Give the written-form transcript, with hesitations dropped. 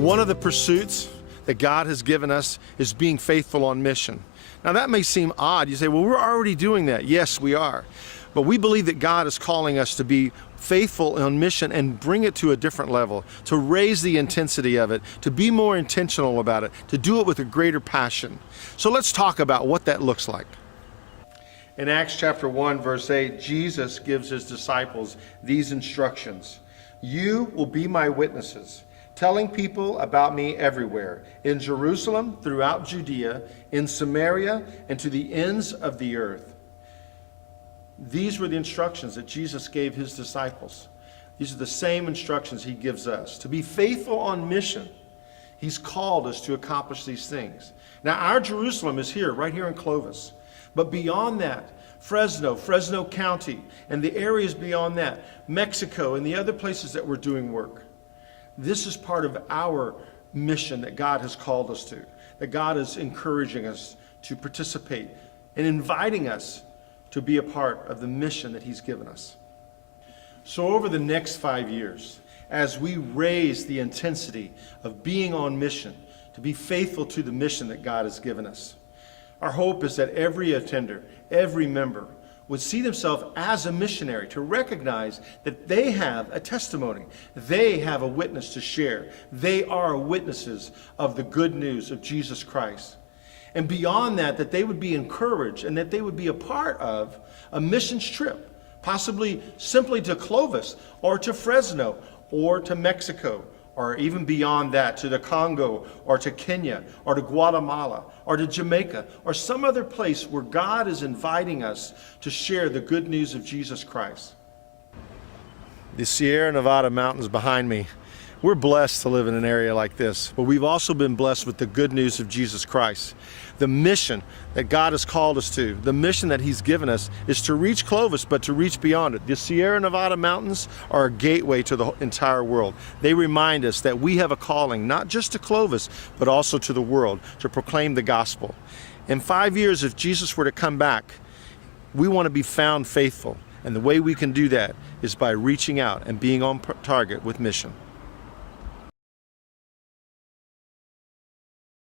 One of the pursuits that God has given us is being faithful on mission. Now that may seem odd. You say, well, we're already doing that. Yes, we are. But we believe that God is calling us to be faithful on mission and bring it to a different level, to raise the intensity of it, to be more intentional about it, to do it with a greater passion. So let's talk about what that looks like. In Acts chapter 1, verse 8, Jesus gives his disciples these instructions. You will be my witnesses, telling people about me everywhere, in Jerusalem, throughout Judea, in Samaria, and to the ends of the earth. These were the instructions that Jesus gave his disciples. These are the same instructions he gives us. To be faithful on mission, he's called us to accomplish these things. Now, our Jerusalem is here, right here in Clovis. But beyond that, Fresno County, and the areas beyond that, Mexico and the other places that we're doing work. This is part of our mission that God has called us to, that God is encouraging us to participate and inviting us to be a part of the mission that he's given us. So over the next 5 years, as we raise the intensity of being on mission, to be faithful to the mission that God has given us, our hope is that every attender, every member would see themselves as a missionary, to recognize that they have a testimony. They have a witness to share. They are witnesses of the good news of Jesus Christ. And beyond that, that they would be encouraged and that they would be a part of a missions trip, possibly simply to Clovis or to Fresno or to Mexico, or even beyond that, to the Congo or to Kenya or to Guatemala or to Jamaica or some other place where God is inviting us to share the good news of Jesus Christ. The Sierra Nevada mountains behind me. We're blessed to live in an area like this, but we've also been blessed with the good news of Jesus Christ. The mission that God has called us to, the mission that he's given us, is to reach Clovis, but to reach beyond it. The Sierra Nevada mountains are a gateway to the entire world. They remind us that we have a calling, not just to Clovis, but also to the world, to proclaim the gospel. In 5 years, if Jesus were to come back, we want to be found faithful. And the way we can do that is by reaching out and being on target with mission.